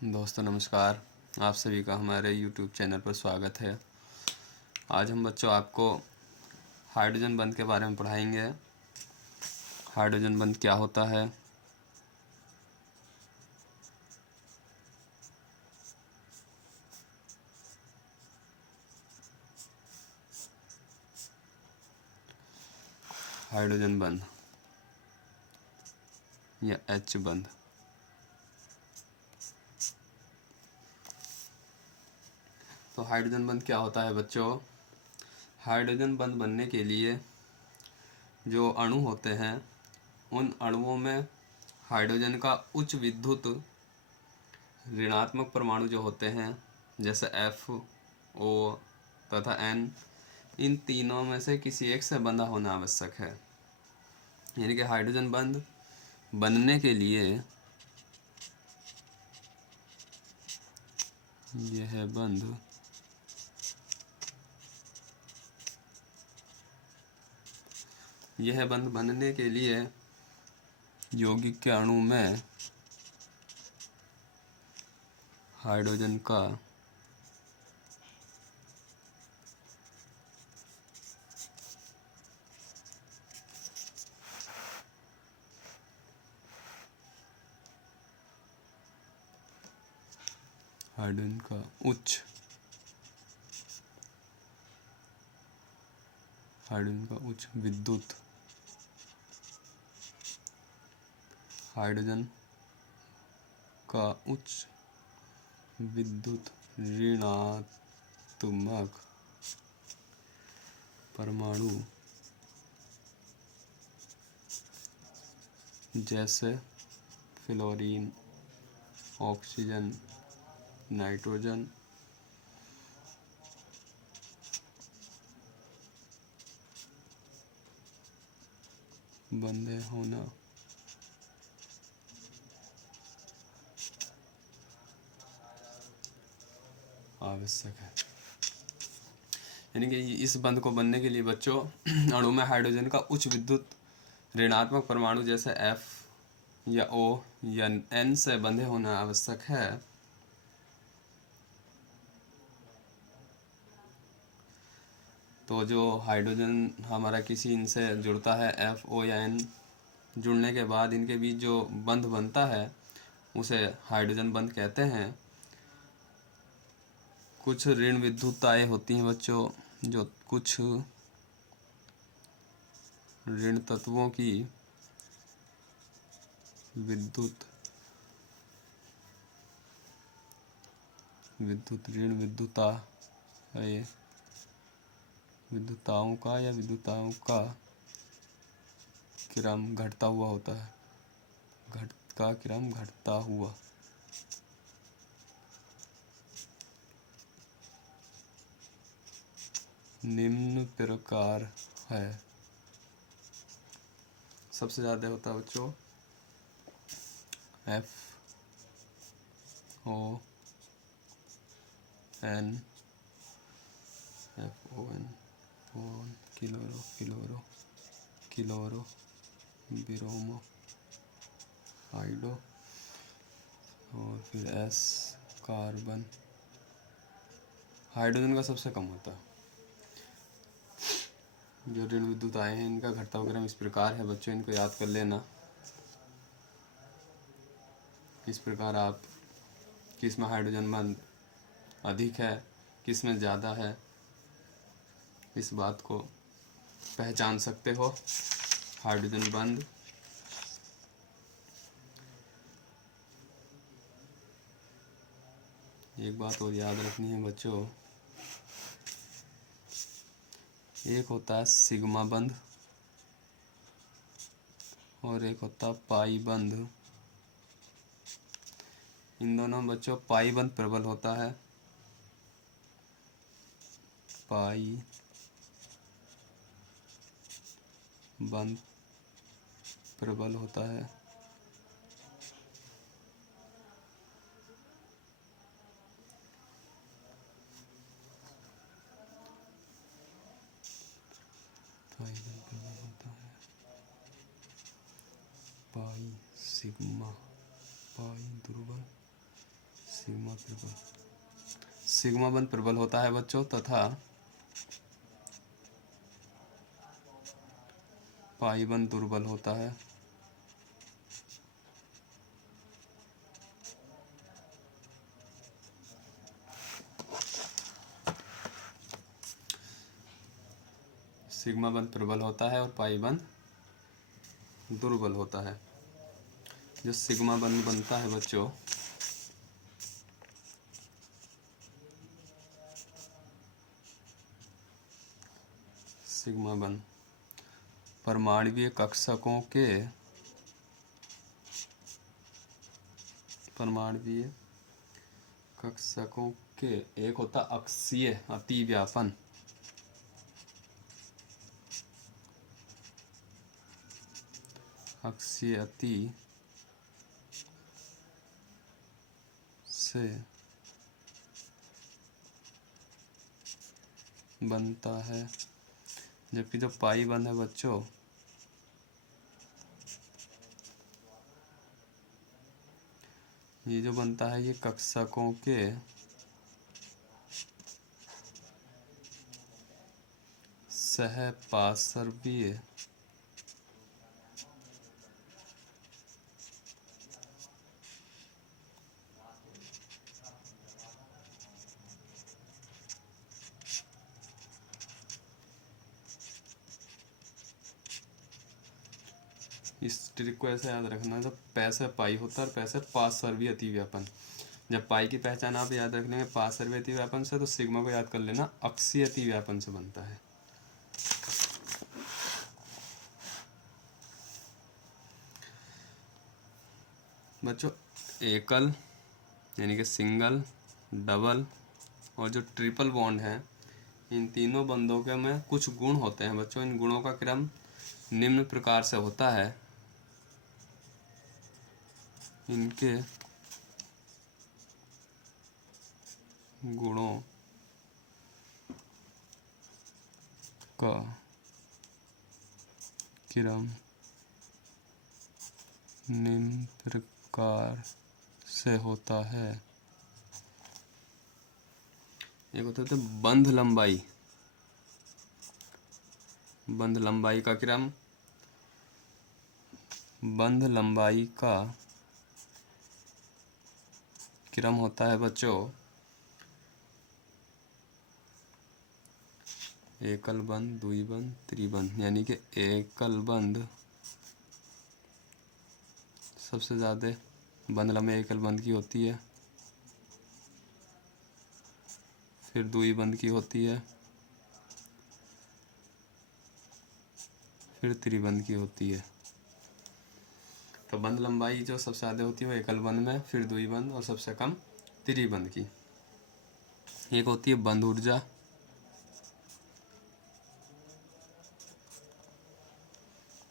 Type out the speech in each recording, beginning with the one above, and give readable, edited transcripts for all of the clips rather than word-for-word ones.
दोस्तों नमस्कार। आप सभी का हमारे YouTube चैनल पर स्वागत है। आज हम बच्चों आपको हाइड्रोजन बंध के बारे में पढ़ाएंगे। हाइड्रोजन बंध क्या होता है, हाइड्रोजन बंध या एच बंध। तो हाइड्रोजन बंध क्या होता है बच्चों? हाइड्रोजन बंध बनने के लिए जो अणु होते हैं उन अणुओं में हाइड्रोजन का उच्च विद्युत ऋणात्मक परमाणु जो होते हैं, जैसे F, O तथा N, इन तीनों में से किसी एक से बंधा होना आवश्यक है। यानी कि हाइड्रोजन बंध बनने के लिए यह बंध बनने के लिए यौगिक के अणु में हाइड्रोजन का उच्च विद्युत हाइड्रोजन का उच्च विद्युत ऋणात्मक परमाणु जैसे फ्लोरीन, ऑक्सीजन, नाइट्रोजन बंधे होना आवश्यक है। यानी कि इस बंध को बनने के लिए बच्चों अणु में हाइड्रोजन का उच्च विद्युत ऋणात्मक परमाणु जैसे F या O या N से बंधे होना आवश्यक है। तो जो हाइड्रोजन हमारा किसी इनसे जुड़ता है F, O या N, जुड़ने के बाद इनके बीच जो बंध बनता है उसे हाइड्रोजन बंध कहते हैं। कुछ ऋण विद्युतताएं होती हैं बच्चों, जो कुछ ऋण तत्वों की विद्युताओं का क्रम घटता हुआ होता है, घटता हुआ निम्न प्रकार है। सबसे ज़्यादा होता है बच्चों F, O, N, chloro, bromo, hydro, और फिर S, कार्बन। हाइड्रोजन का सबसे कम होता है। जो ऋण विद्युत आए हैं इनका घटता हुआ क्रम इस प्रकार है बच्चों, इनको याद कर लेना। इस प्रकार आप किस में हाइड्रोजन बंध अधिक है, किस में ज़्यादा है, इस बात को पहचान सकते हो। हाइड्रोजन बंध एक बात और याद रखनी है बच्चों, एक होता है सिग्मा बंध और एक होता है पाई बंध। इन दोनों बच्चों पाई बंध प्रबल होता है, पाई बंध प्रबल होता है। पाई सिग्मा, पाई दुर्बल, सिग्मा प्रबल, सिग्मा बंध प्रबल होता है बच्चों तथा पाई बंध दुर्बल होता है। सिग्मा बंध प्रबल होता है और पाई बंध दुर्बल होता है। जो सिग्मा बंध बनता है बच्चों, सिग्मा बंध परमाणुवीय कक्षकों के, परमाणुवीय कक्षकों के, एक होता अक्षीय अतिव्यापन, अक्षीय अति से बनता है, जबकि जो पाई बंध है बच्चों, ये जो बनता है ये कक्षकों के सहपार्श्वीय इस ट्रिक को ऐसे याद रखना है, जब पैसे पाई होता है और पैसे पार्श्वीय अतिव्यापन। जब पाई की पहचान आप याद रख लेंगे पार्श्वीय अतिव्यापन से, तो सिग्मा को याद कर लेना अक्षीय अतिव्यापन से बनता है। बच्चों एकल यानी कि सिंगल, डबल और जो ट्रिपल बॉन्ड है, इन तीनों बंधों के में कुछ गुण होते हैं बच्चों। इन गुणों का क्रम निम्न प्रकार से होता है। इनके गुणों का क्रम निम्न प्रकार से होता है। एक होता है बंध लंबाई, बंध लंबाई का क्रम, बंध लंबाई का क्रम होता है बच्चों एकल बंध, द्विबंध, त्रिबंध, यानी कि एकल बंध सबसे ज़्यादा बंध लंबाई एकल बंध की होती है, फिर द्विबंध की होती है, फिर त्रिबंध की होती है। तो बंध लंबाई जो सबसे ज़्यादा होती है वो एकल बंध में, फिर द्विबंध और सबसे कम त्रिबंध की। एक होती है बंध ऊर्जा,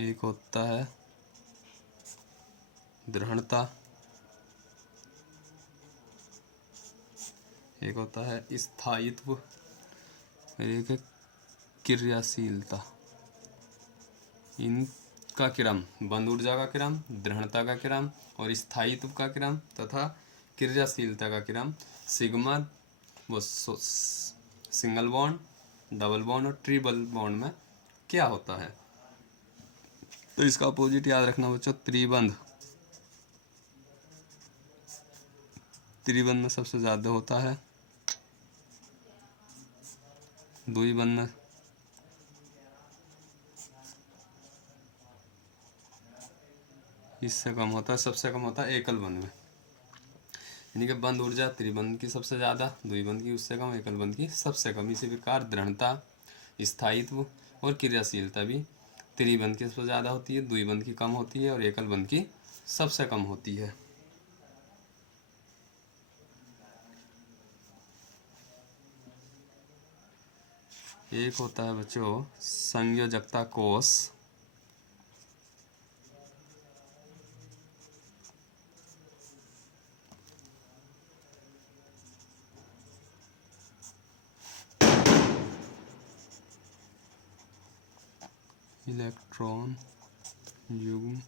एक होता है दृढ़ता, एक होता है स्थायित्व, एक है क्रियाशीलता। इनका क्रम बंध ऊर्जा का क्रम, दृढ़ता का क्रम और स्थायित्व का क्रम तथा क्रियाशीलता का क्रम सिग्मा वो सिंगल बॉन्ड, डबल बॉन्ड और ट्रिपल बॉन्ड में क्या होता है। तो इसका अपोजिट याद रखना बच्चों त्रिबंध। त्रिबंध में सबसे ज़्यादा होता है, द्विबंध में इससे कम होता है, सबसे कम होता है एकल बंध में। यानी कि बंध ऊर्जा त्रिबंध की सबसे ज़्यादा, द्विबंध की उससे कम, एकल बंध की सबसे कम। इसी प्रकार दृढ़ता, स्थायित्व और क्रियाशीलता भी त्रिबंध की सबसे ज़्यादा होती है, द्विबंध की कम होती है और एकल बंध की सबसे कम होती है। एक होता है बच्चों संयोजकता कोष, इलेक्ट्रॉन युग्म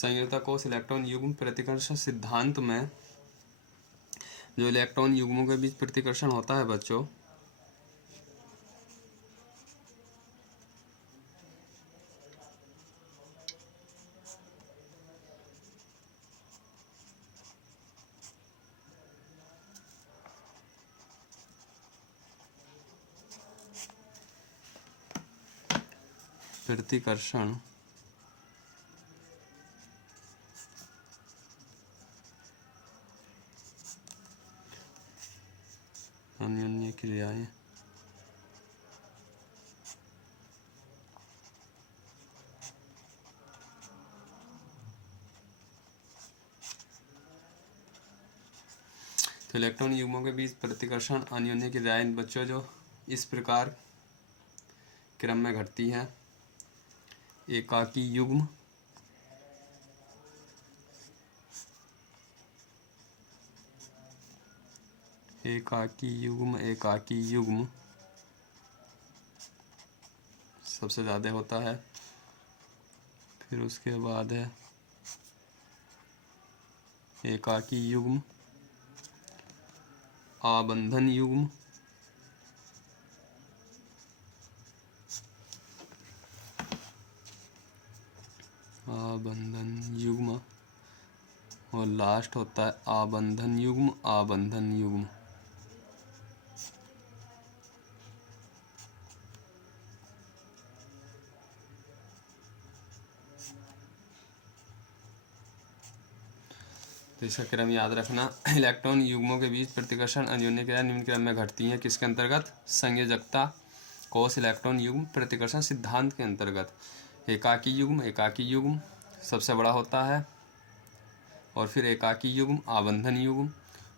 संयोजकता कोष इलेक्ट्रॉन युग्म प्रतिकर्षण सिद्धांत में जो इलेक्ट्रॉन युग्मों के बीच प्रतिकर्षण होता है बच्चों, प्रतिकर्षण अन्योन्य क्रियाएं तो इलेक्ट्रॉन युग्मों के बीच प्रतिकर्षण अन्योन्य क्रियाएं बच्चों जो इस प्रकार क्रम में घटती हैं। एकाकी युग्म, एकाकी युग्म सबसे ज़्यादा होता है। फिर उसके बाद है एकाकी युग्म, आबंधन युग्म, और लास्ट होता है आबंधन युग्म। तो इसका क्रम याद रखना। इलेक्ट्रॉन युग्मों के बीच प्रतिकर्षण अन्योन्य क्रिया निम्न क्रम में घटती हैं। किसके अंतर्गत? संयोजकता कोष इलेक्ट्रॉन युग्म प्रतिकर्षण सिद्धांत के अंतर्गत। एकाकी युग्म सबसे बड़ा होता है, और फिर एकाकी युग्म, आबंधन युग्म,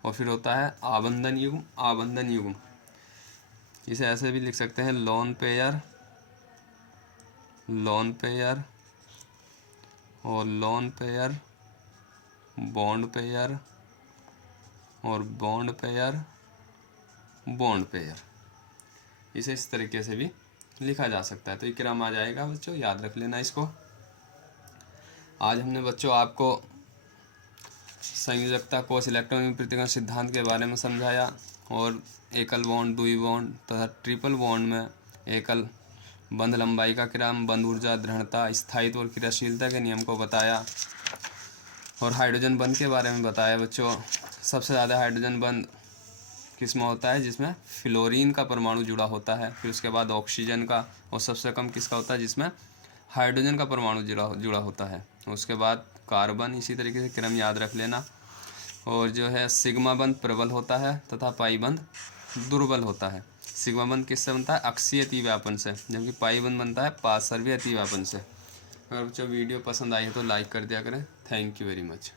और फिर होता है आबंधन युग्म। इसे ऐसे भी लिख सकते हैं लोन पेयर और लोन पेयर, बॉन्ड पेयर और बॉन्ड पेयर। इसे इस तरीके से भी लिखा जा सकता है। तो ये क्रम आ जाएगा बच्चों, याद रख लेना इसको। आज हमने बच्चों आपको संयोजकता कोष इलेक्ट्रॉन प्रतिकर्षण सिद्धांत के बारे में समझाया, और एकल बॉन्ड, द्वि बॉन्ड तथा ट्रिपल बॉन्ड में एकल बंध लंबाई का क्रम, बंध ऊर्जा, दृढ़ता, स्थायित्व और क्रियाशीलता के नियम को बताया, और हाइड्रोजन बंध के बारे में बताया बच्चों। सबसे ज़्यादा हाइड्रोजन बंध किसमें होता है? जिसमें फ्लोरीन का परमाणु जुड़ा होता है। फिर उसके बाद ऑक्सीजन का, और सबसे कम किसका होता है? जिसमें हाइड्रोजन का परमाणु जुड़ा होता है। उसके बाद कार्बन। इसी तरीके से क्रम याद रख लेना। और जो है सिग्मा बंध प्रबल होता है तथा पाई बंध दुर्बल होता है। सिग्मा बंध किससे बनता है? अक्षीय अतिव्यापन से, जबकि पाई बंध बनता है पार्श्वीय अतिव्यापन से। अगर बच्चों वीडियो पसंद आई है तो लाइक कर दिया करें। Thank you very much.